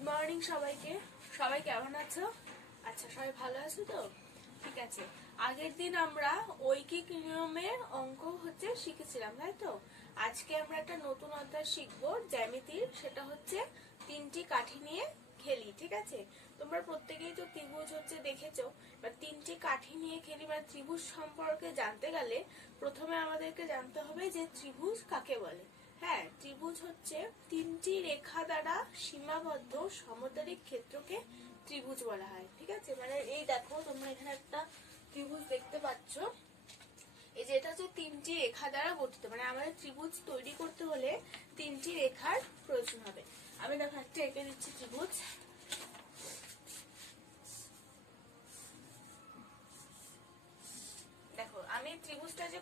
Good morning সবাইকে। সবাই কেমন আছো? আচ্ছা, সবাই ভালো আছো তো? ঠিক আছে। আগের দিন আমরা ঐকিক নিয়মের অঙ্ক শিখেছিলাম, তাই তো? আজকে আমরা একটা নতুন অধ্যায় শিখবো জ্যামিতির, সেটা হচ্ছে তিনটি কাঠি নিয়ে খেলি। ঠিক আছে, তোমরা প্রত্যেকেই তো ত্রিভুজ দেখেছো। বা তিনটি কাঠি নিয়ে খেলি বা ত্রিভুজ সম্পর্কে জানতে গেলে প্রথমে আমাদেরকে জানতে হবে যে ত্রিভুজ কাকে বলে। হ্যাঁ, ত্রিভুজ হচ্ছে তিনটি রেখা দ্বারা সীমাবদ্ধ সমতলিক ক্ষেত্রকে ত্রিভুজ বলা হয়। ঠিক আছে, মানে এই দেখো তোমরা এখানে একটা ত্রিভুজ দেখতে পাচ্ছ। এই যে এটা হচ্ছে তিনটি রেখা দ্বারা গঠিত, মানে আমাদের ত্রিভুজ তৈরি করতে হলে তিনটি রেখার প্রয়োজন হবে। আমি দেখো একটা এঁকে দিচ্ছি ত্রিভুজ। দেখো আমি ত্রিভুজটা যে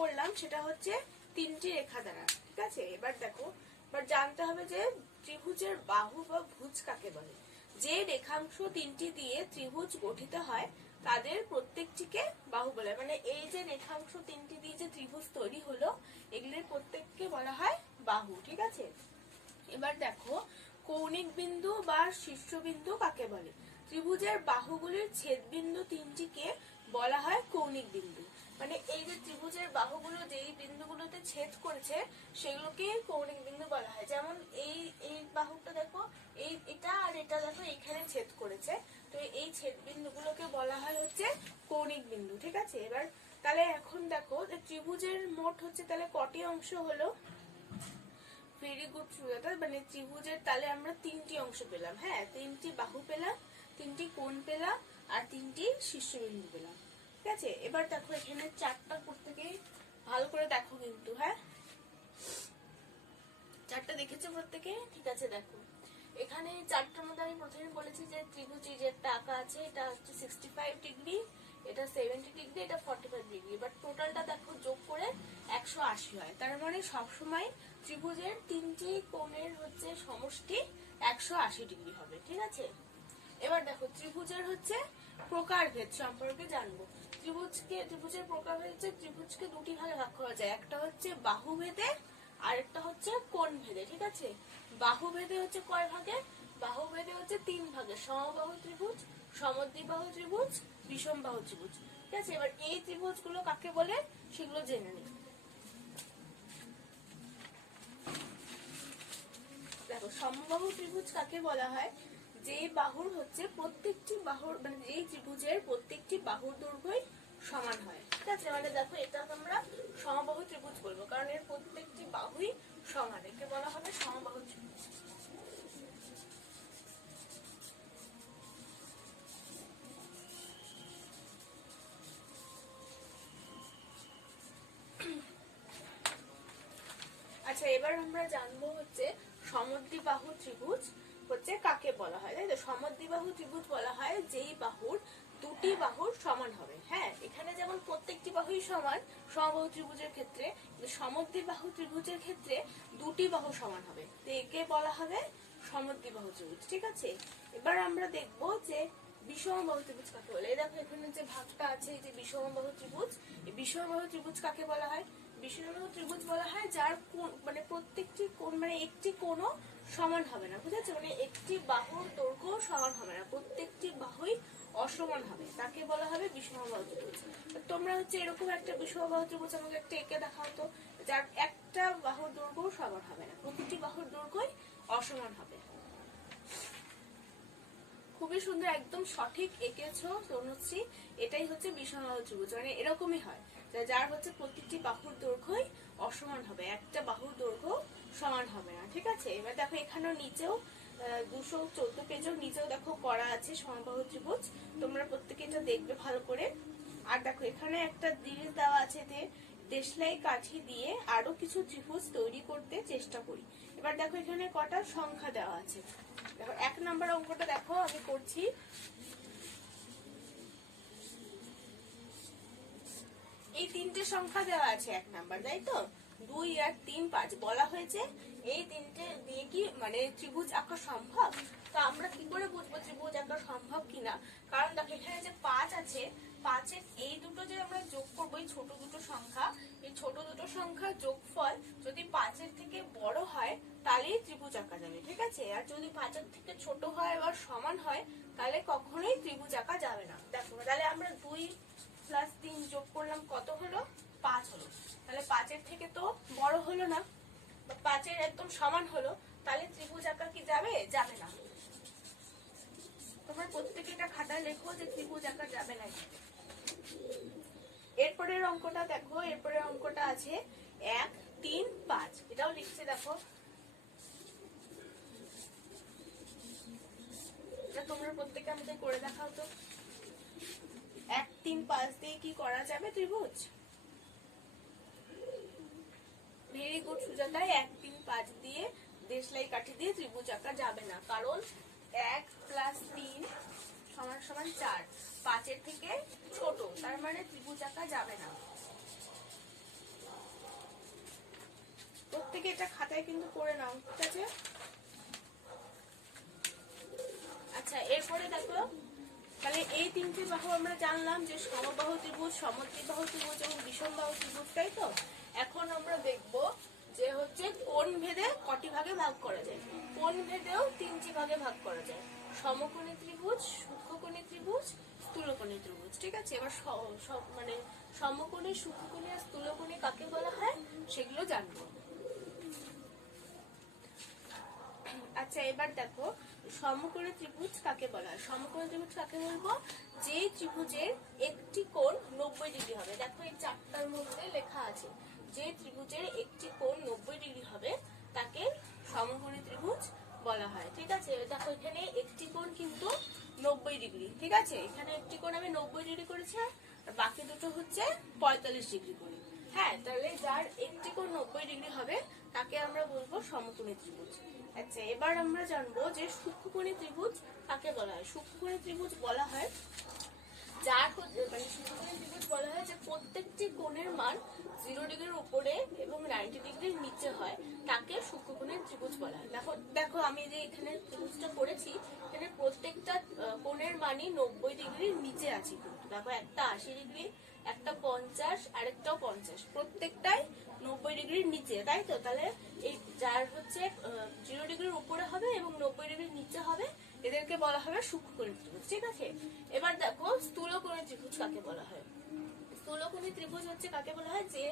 করলাম সেটা হচ্ছে তিনটি রেখা দ্বারা। ঠিক আছে, এবার দেখো, এবার জানতে হবে যে ত্রিভুজের বাহু বা ভুজ কাকে বলে। যে রেখাংশ তিনটি দিয়ে ত্রিভুজ গঠিত হয় তাদের প্রত্যেকটিকে বাহু বলে। মানে এই যে রেখাংশ তিনটি দিয়ে যে ত্রিভুজ তৈরি হলো, এগুলির প্রত্যেককে বলা হয় বাহু। ঠিক আছে, এবার দেখো কৌণিক বিন্দু বা শীর্ষবিন্দু কাকে বলে। ত্রিভুজের বাহুগুলির ছেদ বিন্দু তিনটিকে বলা হয় কৌণিক বিন্দু। মানে এই যে ত্রিভুজের বাহুগুলো যেই বিন্দুগুলোতে ছেদ করেছে সেগুলোকে কৌণিক বিন্দু বলা হয়। যেমন এই এই বাহুটা দেখো, এটা আর এটা দেখো এইখানে ছেদ করেছে, তো এই ছেদ বিন্দুগুলোকে বলা হয় কৌণিক বিন্দু। ঠিক আছে, এবার তাহলে এখন দেখো যে ত্রিভুজের মোট তাহলে কটি অংশ হলো। ভেরি গুড সুজাতা, মানে ত্রিভুজের তাহলে আমরা তিনটি অংশ পেলাম। হ্যাঁ, তিনটি বাহু পেলাম, তিনটি কোণ পেলাম, আর তিনটি শীর্ষবিন্দু পেলাম। ঠিক আছে, এবার দেখো এখানে চারটা প্রত্যেকেই ভালো করে দেখো কিন্তু। হ্যাঁ, চারটা দেখেছো প্রত্যেকে? ঠিক আছে, দেখো এখানে চারটার মধ্যে আমি প্রথমে বলেছি যে ত্রিভুজ যে একটা আঁকা আছে, এটা হচ্ছে 65 ডিগ্রি, এটা 70 ডিগ্রি, এটা 45 ডিগ্রি। বাট টোটালটা দেখো যোগ করে 180 হয়। তার মানে সবসময় ত্রিভুজের তিনটি কোণের সমষ্টি 180 ডিগ্রি হবে। ঠিক আছে, এবার দেখো ত্রিভুজের প্রকারভেদ সম্পর্কে জানবো। ত্রিভুজের প্রকারভেদ ত্রিভুজকে দুটি ভাগে ভাগ করা যায়। একটা বাহু ভেদে আর একটা কোণ ভেদে। ঠিক আছে, বাহু ভেদে কয় ভাগে? বাহু ভেদে 3 ভাগে: সমবাহু ত্রিভুজ, সমদ্বিবাহু ত্রিভুজ, বিষমবাহু ত্রিভুজ। ঠিক আছে, এবার এই ত্রিভুজ গুলো কাকে বলে সেগুলো জেনে নিই। দেখো সমবাহু ত্রিভুজ কাকে বলা হয়? যে বাহুর প্রত্যেকটি বাহুর, মানে এই ত্রিভুজের প্রত্যেকটি বাহুর দৈর্ঘ্যই সমান হয়। ঠিক আছে, মানে দেখো এটা আমরা সমবাহু ত্রিভুজ বলবো, কারণ এর প্রত্যেকটি বাহুই সমান। একে বলা হবে সমবাহু ত্রিভুজ। আচ্ছা, এবার আমরা জানবো সমদ্বিবাহু ত্রিভুজ কাকে বলা হয়। তাই তো, সমদ্বিবাহু ত্রিভুজ বলা হয় যেই বাহুর দুটি বাহুর সমান হবে। হ্যাঁ, এখানে যেমন প্রত্যেকটি বাহুই সমান সমবাহু ত্রিভুজের ক্ষেত্রে, সমদ্বিবাহু ত্রিভুজের ক্ষেত্রে দুটি বাহু সমান হবে, তো একে বলা হবে সমদ্বিবাহু ত্রিভুজ। ঠিক আছে, এবার আমরা দেখবো যে বিষমবাহু ত্রিভুজ কাকে বলে। এই দেখো এখানে যে ভাগটা আছে, এই যে বিষমবাহু ত্রিভুজ, এই বিষমবাহু ত্রিভুজ কাকে বলা হয়? বিষমবাহু ত্রিভুজ বলা হয় যার কোণ, মানে প্রত্যেকটি কোণ, মানে একটি কোণও সমান হবে না। বুঝেছো, মানে একটি বাহুর দৈর্ঘ্য সমান হবে না, প্রত্যেকটি বাহুই অসমান হবে, তাকে বলা হবে বিষমবাহু ত্রিভুজ। তোমরা এরকম একটা বিষমবাহু ত্রিভুজ আমাকে একটা এঁকে দেখাও তো, যার একটা বাহুর দৈর্ঘ্য সমান হবে না, প্রতিটি বাহুর দৈর্ঘ্যই অসমান হবে। খুবই সুন্দর, একদম সঠিক এঁকেছো তনুশ্রী। এটাই বিষমবাহু ত্রিভুজ, মানে এরকমই হয় যার প্রতিটি বাহুর দৈর্ঘ্যই অসমান হবে, একটা বাহুর দৈর্ঘ্য সমান হবে না। ঠিক আছে, এবার দেখো এখানেও নিচেও 214 পেজেও নিচেও দেখো করা আছে সমবাহু ত্রিভুজ, তোমরা প্রত্যেকে এটা দেখবে ভালো করে। আর দেখো এখানে একটা জিনিস দেওয়া আছে যে দেশলাই কাঠি দিয়ে আরো কিছু ত্রিভুজ তৈরি করতে চেষ্টা করি। এবার দেখো এখানে কটা সংখ্যা দেওয়া আছে। দেখো 1 নম্বর অঙ্কটা দেখো আমি করছি। এই তিনটে সংখ্যা দেওয়া আছে 1 নাম্বার, তাই তো? 2 আর 3, 5 বলা হয়েছে এই তিনটে দিয়ে কি মানে ত্রিভুজ আঁকা সম্ভব। তো আমরা কি করে বুঝবো ত্রিভুজ আঁকা সম্ভব কিনা? কারণ দেখো এখানে যে 5 আছে, 5-এর এই দুটো যে আমরা যোগ করবো, এই ছোট দুটো সংখ্যা, এই ছোট দুটো সংখ্যার যোগফল যদি 5-এর থেকে বড় ত্রিভুজ আঁকা যাবে, ঠিক আছে। আর যদি 5-এর থেকে ছোট হয় বা সমান হয় তাহলে কখনোই ত্রিভুজ আঁকা যাবে না। দেখো তাহলে আমরা 2 + 3 যোগ করলাম, কত হলো? 5 হলো। তাহলে 5-এর থেকে তো বড় হলো না, 5-এর একদম সমান হলো, তাহলে ত্রিভুজ আঁকা কি যাবে? যাবে না। তোমরা প্রত্যেকে এটা খাতায় লেখো যে ত্রিভুজ আঁকা যাবে না। এরপরের অঙ্কটা দেখো, এরপরের অঙ্কটা আছে 1, 3, 5। এটাও লিখছে, দেখো এটা তোমরা প্রত্যেকে আমাদের করে দেখাও তো। 1, 3, 5 দিয়ে কি করা যাবে ত্রিভুজ? ভেরি গুড সুজাতা, 1, 3, 5 দিয়ে দেশলাই কাঠি দিয়ে ত্রিভুজ আঁকা যাবে না, কারণ 1 + 3 = 4, 5-এর থেকে ছোট, তার মানে ত্রিভুজ আঁকা যাবে না। প্রত্যেকে এটা খাতায় কিন্তু করে নাও, ঠিক আছে। আচ্ছা এরপরে দেখো, তাহলে এই 3টে বাহু আমরা জানলাম যে সমবাহু ত্রিভুজ, সমদ্বিবাহু ত্রিভুজ এবং বিষমবাহু ত্রিভুজ, তাই তো। এখন আমরা দেখব যে হচ্ছে কোণ ভেদে কটি ভাগে ভাগ করা যায়। কোণ ভেদেও 3টি ভাগে ভাগ করা যায়, সমকোণী ত্রিভুজ, সূক্ষ্মকোণী ত্রিভুজ, স্থূলকোণী ত্রিভুজ, ঠিক আছে। এবার মানে সমকোণী, সূক্ষ্মকোণী আর স্থূলকোণী কাকে বলা হয় সেগুলো জানবো। আচ্ছা এবার দেখো সমকোণী ত্রিভুজ কাকে বলা হয়। সমকোণী ত্রিভুজ কাকে বলবো? যে ত্রিভুজের একটি কোণ 90 ডিগ্রি হবে। দেখো এই চারটার মধ্যে লেখা আছে, যে ত্রিভুজের একটি কোণ 90 ডিগ্রি হবে তাকে সমকোণী ত্রিভুজ বলা হয়, ঠিক আছে। দেখো এখানে একটি কোণ কিন্তু 90 ডিগ্রি, ঠিক আছে। এখানে একটি কোণ আমি 90 ডিগ্রি করেছি আর বাকি দুটো হচ্ছে 45 ডিগ্রি করে। হ্যাঁ, তাহলে যার একটি কোণ 90 ডিগ্রি হবে তাকে আমরা বলবো সমকোণী ত্রিভুজ। আচ্ছা এবার আমরা জানবো যে সূক্ষ্মকোণী ত্রিভুজ কাকে বলা হয়। সূক্ষ্মকোণী ত্রিভুজ বলা হয় যার মানে সূক্ষ্মকোণী ত্রিভুজ বলা হয় যে প্রত্যেকটি কোণের মান 0 ডিগ্রির উপরে এবং 90 ডিগ্রির নিচে হয়, তাকে সূক্ষ্মকোণী ত্রিভুজ বলা হয়। দেখো দেখো আমি যে এখানে ত্রিভুজটা করেছি, এখানে প্রত্যেকটা কোণের মানই 90 ডিগ্রির নিচে আছে কিন্তু। দেখো একটা 80 ডিগ্রি, একটা 50, আরেকটাও 50, প্রত্যেকটাই 90 ডিগ্রির নিচে, তাই তো। তাহলে এই যার হচ্ছে 0 ডিগ্রির উপরে হবে এবং 90 ডিগ্রির নিচে হবে, এদেরকে বলা হবে সূক্ষ্মকোণী ত্রিভুজ, ঠিক আছে। এবার দেখো স্থূলকোণী ত্রিভুজ কাকে বলা হয়। স্থূলকোণী ত্রিভুজ হচ্ছে কাকে বলা হয় যে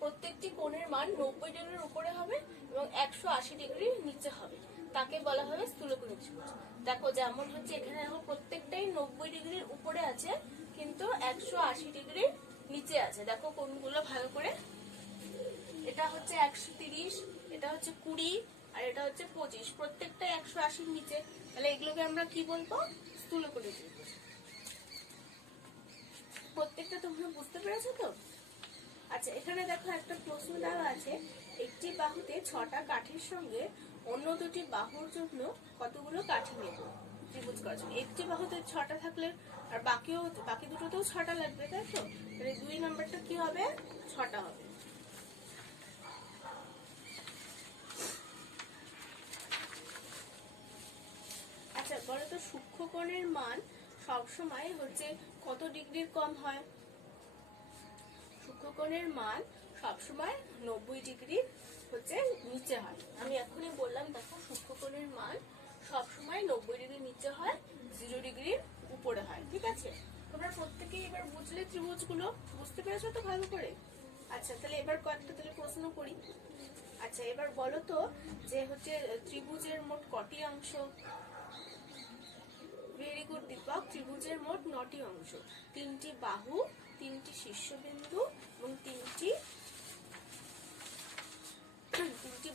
প্রত্যেকটি কোণের মান 90 ডিগ্রির উপরে হবে এবং 180 ডিগ্রির নিচে হবে, তাকে বলা হবে স্থূলকোণী ত্রিভুজ। দেখো যেমন হচ্ছে এখানে দেখো প্রত্যেকটাই 90 ডিগ্রির উপরে আছে কিন্তু 180 ডিগ্রির নিচে আছে। দেখো কোণগুলো ভালো করে, এটা হচ্ছে 130, এটা হচ্ছে 20 আর এটা হচ্ছে 25, প্রত্যেকটা 180 নিচে, তাহলে এগুলোকে আমরা কি বলবো? স্থূলকোণী ত্রিভুজ। প্রত্যেকটা তোমরা বুঝতে পেরেছো তো? আচ্ছা এখানে দেখো একটা প্রশ্ন দেওয়া আছে, একটি বাহুতে 6টা কাঠির সঙ্গে অন্য দুটি বাহুর জন্য কতগুলো কাঠি নেব ত্রিভুজ করার জন্য। একটি বাহুতে 6টা থাকলে আর বাকি দুটোতেও 6টা লাগবে, তাই তো। তাহলে 2 নাম্বারটা কি হবে? 6টা হবে। আচ্ছা বলো তো সূক্ষ্মকোণের মান সবসময় হচ্ছে কত ডিগ্রির কম হয়? সূক্ষ্মকোণের মান সবসময় 90 ডিগ্রির হচ্ছে নিচে হয়। আমি এখনই বললাম, দেখো সূক্ষ্মকোণের মান সবসময় 90 ডিগ্রির নিচে হয়, 0 ডিগ্রির উপরে হয়, ঠিক আছে। তোমরা প্রত্যেকেই এবার বুঝলে ত্রিভুজগুলো, বুঝতে পেরেছো তো ভালো করে? আচ্ছা তাহলে এবার কয়েকটা তাহলে প্রশ্ন করি। আচ্ছা এবার বলো তো যে হচ্ছে ত্রিভুজের মোট কটি অংশ? ভেরি গুড দীপক, ত্রিভুজের মোট 9টি অংশ, 3টি বাহু, 3টি শীর্ষবিন্দু এবং 3টি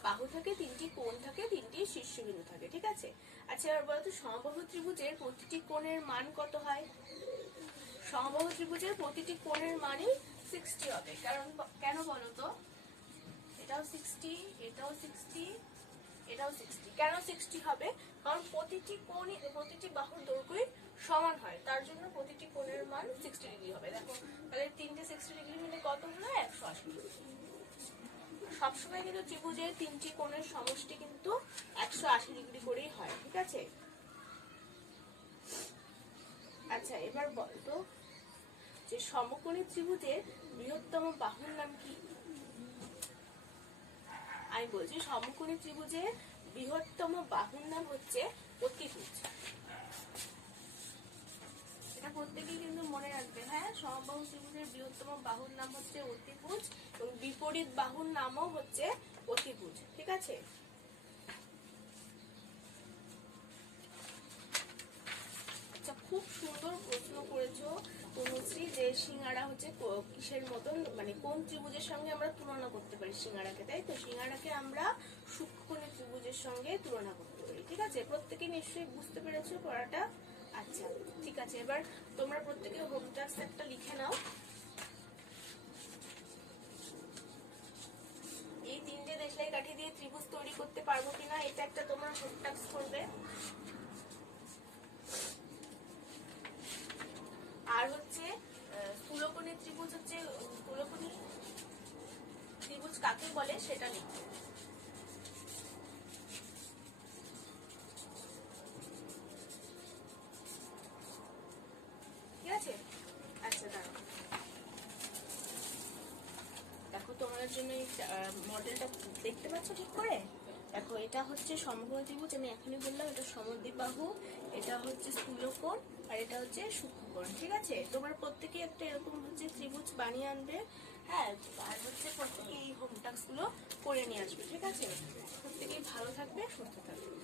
বাহু থাকে, 3টি কোণ থাকে, 3টি শীর্ষবিন্দু থাকে, ঠিক আছে। আচ্ছা এবার বলতো সমবাহু ত্রিভুজের প্রতিটি কোণের মান কত হয়? সমবাহু ত্রিভুজের প্রতিটি কোণের মানই 60 হবে, কারণ কেন বলো তো? এটাও 60, এটাও 60, এটাও 60। কেন 60 হবে? কারণ প্রতিটি কোণই, প্রতিটি বাহুর দৈর্ঘ্যই সমান হয়, তার জন্য প্রতিটি কোণের মান 60 ডিগ্রি হবে। দেখো তাহলে 3টে 60 ডিগ্রি মিলে কত হলো? 180 ডিগ্রি। সবসময় কিন্তু ত্রিভুজের 3টি কোণের সমষ্টি কিন্তু 180 ডিগ্রি করেই হয়, ঠিক আছে। আচ্ছা এবার বলতো যে সমকোণী ত্রিভুজের বৃহত্তম বাহুর নাম কি? আমি বলছি সমকোণী ত্রিভুজের বৃহত্তম বাহুর নাম হচ্ছে অতিভুজ। এটা প্রত্যেকেই কিন্তু মনে রাখবে। হ্যাঁ, সমবাহু ত্রিভুজের বৃহত্তম বাহুর নাম হচ্ছে অতিভুজ এবং বিপরীত বাহুর নামও হচ্ছে অতিভুজ। ঠিক আছে, আচ্ছা, খুব সুন্দর প্রশ্ন করেছো তনুশ্রী, যে সিঙ্গারা হচ্ছে কিসের মতন, মানে কোন ত্রিভুজের সঙ্গে আমরা তুলনা করতে পারি সিঙ্গারাকে, তাই তো? সিঙ্গারাকে আমরা সূক্ষ্মকোণী ত্রিভুজের সঙ্গে তুলনা করতে পারি। ঠিক আছে, প্রত্যেকে নিশ্চয়ই বুঝতে পেরেছো পড়াটা। আচ্ছা ঠিক আছে, এবার তোমরা প্রত্যেকে হোম টাস্ক একটা লিখে নাও। এই তিনটে দেশলাই কাঠি দিয়ে ত্রিভুজ তৈরি করতে পারবো কিনা, এটা একটা তোমরা হোম টাস্ক করবে। আর হচ্ছে স্থূলকোণী ত্রিভুজ হচ্ছে, স্থূলকোণী ত্রিভুজ কাকে বলে সেটা লিখবে। ঠিক আছে, আচ্ছা দাঁড়াও, দেখো তোমাদের জন্য এই মডেলটা দেখতে পাচ্ছ ঠিক করে? দেখো, এটা হচ্ছে সমকোণ ত্রিভুজ, আমি এখনই বললাম এটা সমদ্বিবাহু, এটা হচ্ছে স্থূলকোণ, আর এটা হচ্ছে সূক্ষ্মকোণ। ঠিক আছে, তোমরা প্রত্যেকে একটা এরকম হচ্ছে ত্রিভুজ বানিয়ে আনবে। হ্যাঁ, আর হচ্ছে প্রত্যেকে এই হোম টাস্ক গুলো করে নিয়ে আসবে। ঠিক আছে, প্রত্যেকেই ভালো থাকবে, সুস্থ থাকবে।